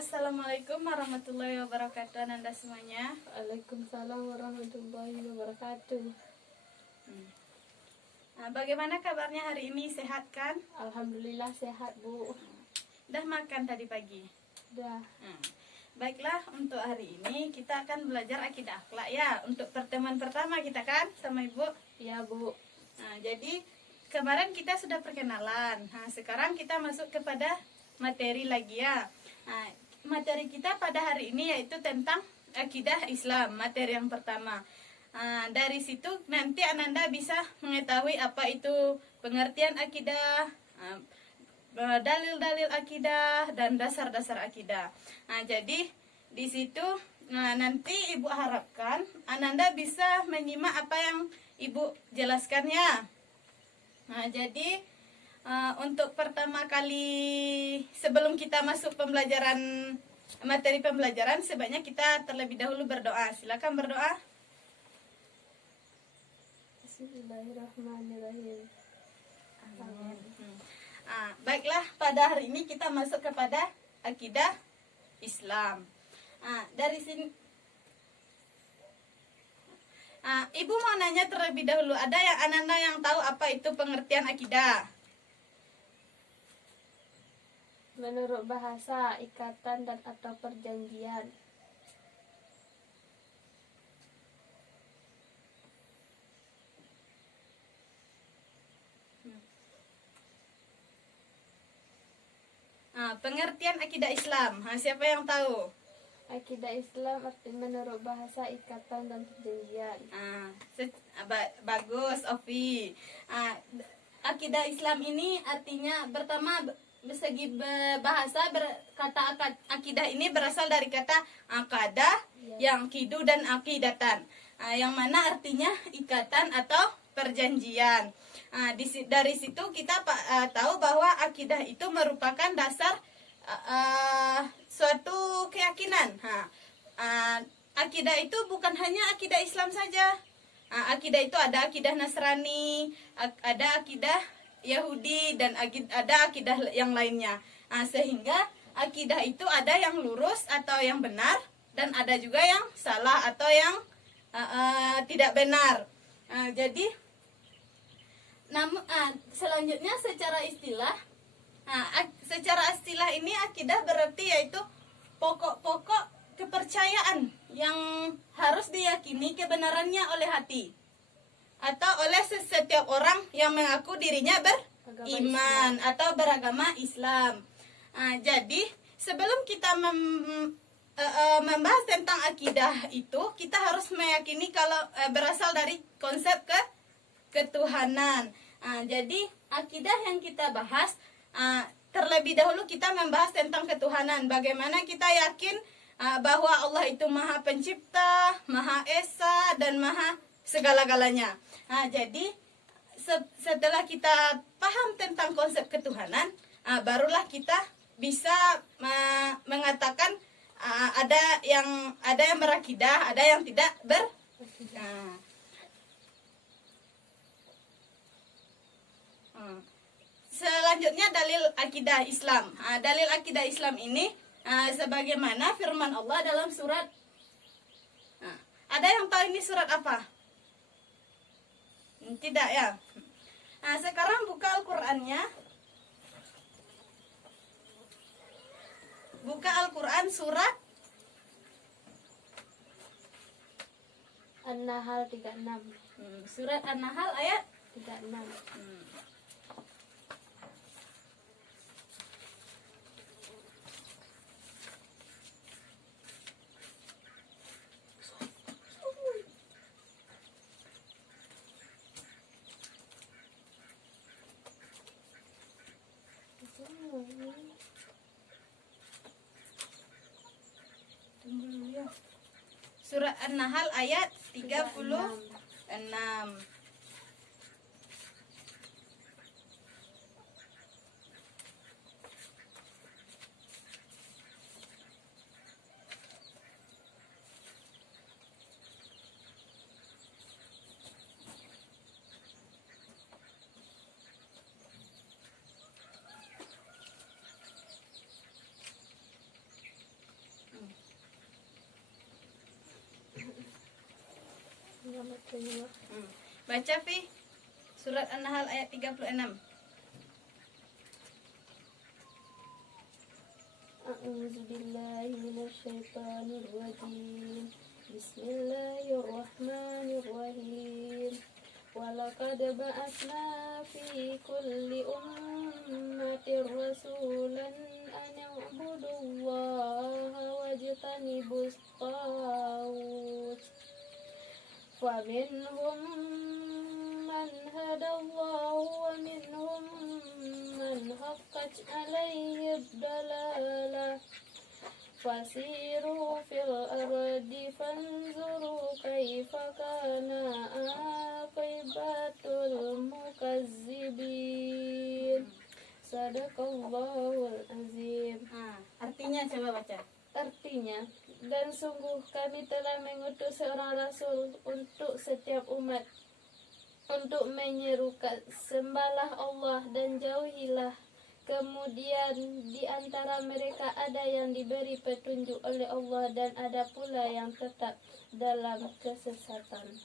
Assalamualaikum warahmatullahi wabarakatuh Anda semuanya. Waalaikumsalam warahmatullahi wabarakatuh. Nah, bagaimana kabarnya hari ini? Sehat kan? Alhamdulillah sehat, Bu. Udah makan tadi pagi? Udah. Baiklah, untuk hari ini kita akan belajar akidah akhlak ya. Untuk pertemuan pertama kita kan sama Ibu? Ya, Bu. Nah, jadi kemarin kita sudah perkenalan. Nah, sekarang kita masuk kepada materi lagi ya. Nah, materi kita pada hari ini yaitu tentang akidah Islam, materi yang pertama. Nah, dari situ nanti Ananda bisa mengetahui apa itu pengertian akidah, dalil-dalil akidah, dan dasar-dasar akidah. Nah, jadi di situ nanti Ibu harapkan Ananda bisa menyimak apa yang Ibu jelaskan ya. Nah, jadi untuk pertama kali sebelum kita masuk materi pembelajaran, sebaiknya kita terlebih dahulu berdoa. Silakan berdoa. Bismillahirrahmanirrahim. Amin. Baiklah, pada hari ini kita masuk kepada akidah Islam. Dari sini Ibu mau nanya terlebih dahulu, ada yang Ananda yang tahu apa itu pengertian akidah? Menurut bahasa, ikatan dan atau perjanjian. Pengertian akidah Islam. Siapa yang tahu? Akidah Islam menurut bahasa ikatan dan perjanjian. Bagus, Ovi. Akidah Islam ini artinya pertama segi bahasa kata akidah ini berasal dari kata akadah, yang kidu dan akidatan, yang mana artinya ikatan atau perjanjian. Dari situ kita tahu bahwa akidah itu merupakan dasar suatu keyakinan. Akidah itu bukan hanya akidah Islam saja. Akidah itu ada akidah Nasrani, ada akidah Yahudi, dan ada akidah yang lainnya. Sehingga akidah itu ada yang lurus atau yang benar, dan ada juga yang salah atau yang tidak benar. Jadi selanjutnya secara istilah, ini akidah berarti yaitu pokok-pokok kepercayaan yang harus diyakini kebenarannya oleh hati atau oleh setiap orang yang mengaku dirinya beriman atau beragama Islam. Jadi sebelum kita membahas tentang akidah itu, kita harus meyakini kalau berasal dari konsep ketuhanan. Jadi akidah yang kita bahas, terlebih dahulu kita membahas tentang ketuhanan. Bagaimana kita yakin bahwa Allah itu Maha Pencipta, Maha Esa, dan Maha segala-galanya. Jadi setelah kita paham tentang konsep ketuhanan, barulah kita bisa mengatakan ada yang berakidah, ada yang tidak Selanjutnya dalil akidah Islam. Dalil akidah Islam ini sebagaimana firman Allah dalam surat. Ada yang tahu ini surat apa? Tidak ya. Sekarang buka Al-Qur'annya. Buka Al-Qur'an surat An-Nahl 36. Surat An-Nahl ayat 36. Surat An-Nahl ayat 36. Baca Fi surat An-Nahl ayat 36. A'udzu billahi minasyaitonir rajim. Bismillahirrahmanirrahim. Walaqad ba'atsna fi kulli ummatin rasulan an i'budullaha wajtanibus taghut. Faminhum man hadallahu wa minhum man haqqat alayhi ad-dalalah. Fasiru fil ardi fanzuru kaifa kana aqibatul mukazzibin. Sadaqallahul azim. Artinya coba baca. Artinya, dan sungguh kami telah mengutus seorang rasul untuk setiap umat untuk menyerukan sembahlah Allah dan jauhilah. Kemudian di antara mereka ada yang diberi petunjuk oleh Allah dan ada pula yang tetap dalam kesesatan.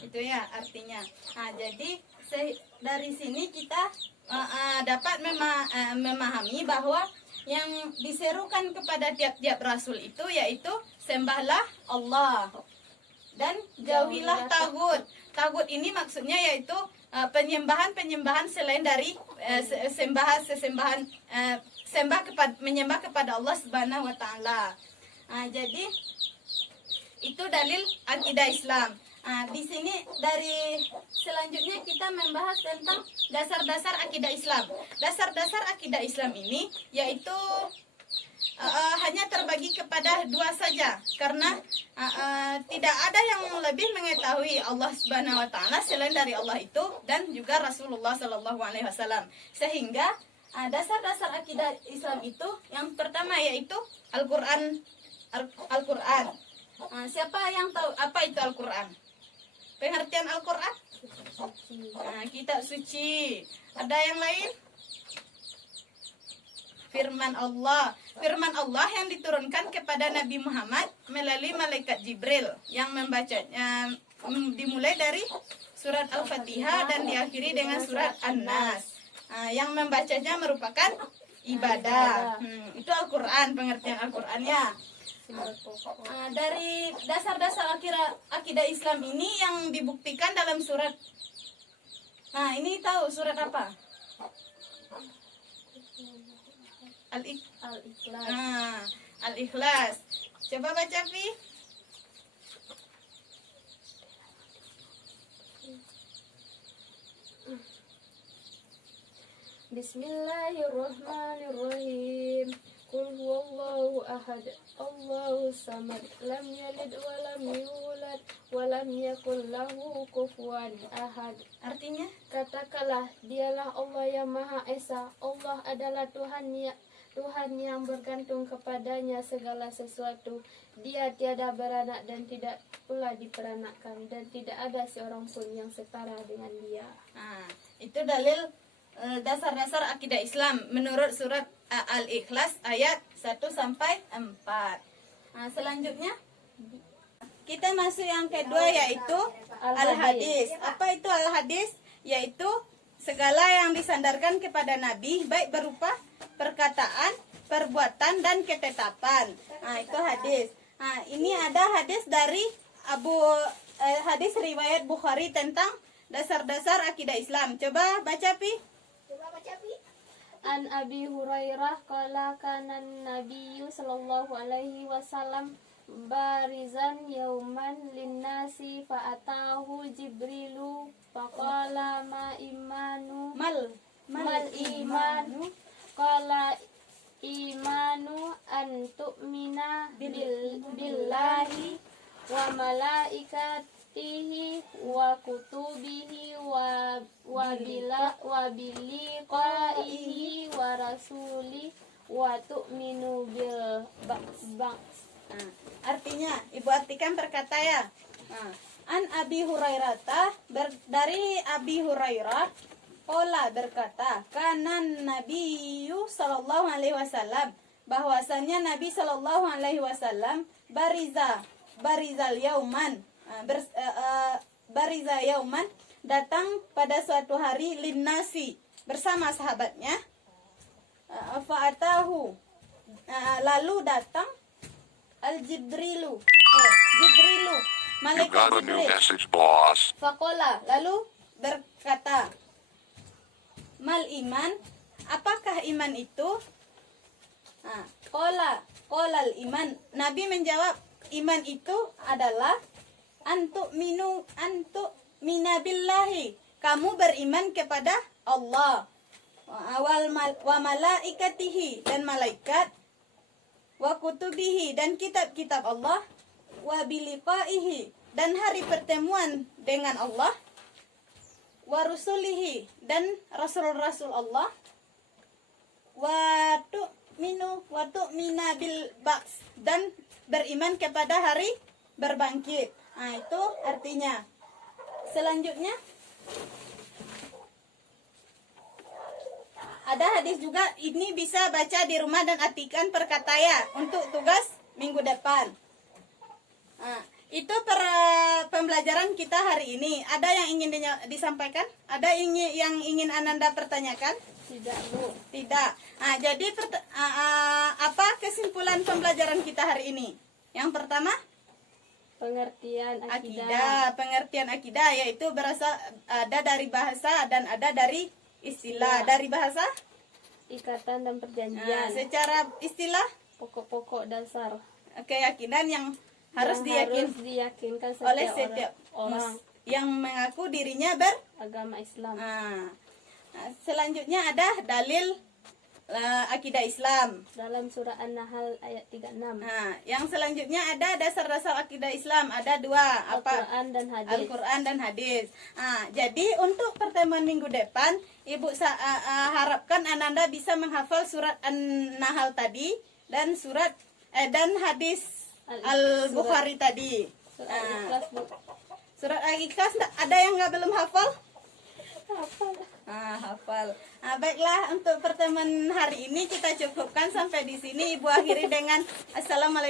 Itu ya artinya. Jadi dari sini kita dapat memahami bahwa yang diserukan kepada tiap-tiap rasul itu yaitu sembahlah Allah dan jauhilah tagut. Tagut ini maksudnya yaitu penyembahan selain dari menyembah kepada Allah Subhanahu wa taala. Jadi itu dalil akidah Islam. Di sini dari selanjutnya kita membahas tentang dasar-dasar akidah Islam. Dasar-dasar akidah Islam ini yaitu hanya terbagi kepada dua saja, karena tidak ada yang lebih mengetahui Allah Subhanahu wa taala selain dari Allah itu dan juga Rasulullah sallallahu alaihi wasallam. Sehingga dasar-dasar akidah Islam itu yang pertama yaitu Al-Qur'an. Siapa yang tahu apa itu Al-Qur'an? Pengertian Al-Qur'an? Kitab suci. Ada yang lain? Firman Allah yang diturunkan kepada Nabi Muhammad melalui malaikat Jibril yang membacanya dimulai dari surat Al-Fatihah dan diakhiri dengan surat An-Nas. Yang membacanya merupakan ibadah. Itu Al-Qur'an, pengertian Al-Qur'annya. Dari dasar-dasar akidah Islam ini yang dibuktikan dalam surat. Ini tahu surat apa? Al-Ikhlas. Al-Ikhlas. Coba baca Fi. Bismillahirrahmanirrahim. Qul huwallahu ahad, Allahu samad, lam yalid wa lam yulad wa lam yakul lahu kufuwan ahad. Artinya? Katakanlah, dialah Allah yang Maha Esa. Allah adalah Tuhan yang bergantung kepadanya segala sesuatu. Dia tiada beranak dan tidak pula diperanakkan, dan tidak ada seorang pun yang setara dengan dia. Itu dalil dasar-dasar akidah Islam menurut surat Al-Ikhlas ayat 1 sampai 4. Selanjutnya kita masuk yang kedua yaitu Al-Hadis. Apa itu Al-Hadis? Yaitu segala yang disandarkan kepada Nabi baik berupa perkataan, perbuatan dan ketetapan. Itu hadis. Ini ada hadis dari hadis riwayat Bukhari tentang dasar-dasar akidah Islam. Coba baca Pi. An Abi Hurairah qala kana Nabiyyu sallallahu alaihi wasallam barizan yauman linnasi fa'atahu Jibrilu faqala ma imanu mal imanu qala imanu an tu'mina billahi wa malaikatihi wa kutubihi wa biliqaihi wa rasuli wa tu'minu bil ba'ts. Artinya, Ibu artikan berkata ya. An Abi Hurairah dari Abi Hurairah Ola berkata, kanan Nabiyyu sallallahu alaihi wasallam, bahwasannya Nabi sallallahu alaihi wasallam bariza barizal yauman. Bariza yauman, datang pada suatu hari linnasi bersama sahabatnya. Fa'atahu, lalu datang al-Jibrilu. Jibrilu, You malaikat got a new Jibril. message, boss. Faqala, lalu berkata, mal iman, apakah iman itu? Qolal iman, Nabi menjawab, iman itu adalah antuk minabillahi, kamu beriman kepada Allah, wa malaikatihi, dan malaikat, wa kutubihi, dan kitab-kitab Allah, wa biliqaihi, dan hari pertemuan dengan Allah, wa rusulihi, dan rasul-rasul Allah, wa tu'mina bil ba'ts, dan beriman kepada hari berbangkit. Itu artinya. Selanjutnya ada hadis juga, ini bisa baca di rumah dan artikan perkatanya untuk tugas minggu depan. Itu pembelajaran kita hari ini. Ada yang ingin disampaikan? Ada yang ingin Ananda pertanyakan? Tidak, Bu. Tidak. Jadi apa kesimpulan pembelajaran kita hari ini? Yang pertama, Pengertian akidah. akidah. Pengertian akidah yaitu berasal ada dari bahasa dan ada dari istilah. Ya. Dari bahasa, Ikatan dan perjanjian. secara istilah, Pokok-pokok dasar keyakinan yang harus diyakinkan oleh setiap setiap orang yang mengaku dirinya agama Islam. Selanjutnya ada dalil akidah Islam. Dalam surah An-Nahl ayat 36. Yang selanjutnya ada dasar-dasar akidah Islam. Ada dua, Al-Quran dan hadis. Al-Quran dan hadis. Jadi untuk pertemuan minggu depan, Ibu harapkan Ananda bisa menghafal surat An-Nahl tadi dan dan hadis Al-Bukhari tadi. Surah Al-Ikhlas, Bu. Surat Al-Ikhlas ada yang belum hafal? Hafal. Hafal. Baiklah, untuk pertemuan hari ini kita cukupkan sampai di sini. Ibu akhiri dengan assalamualaikum.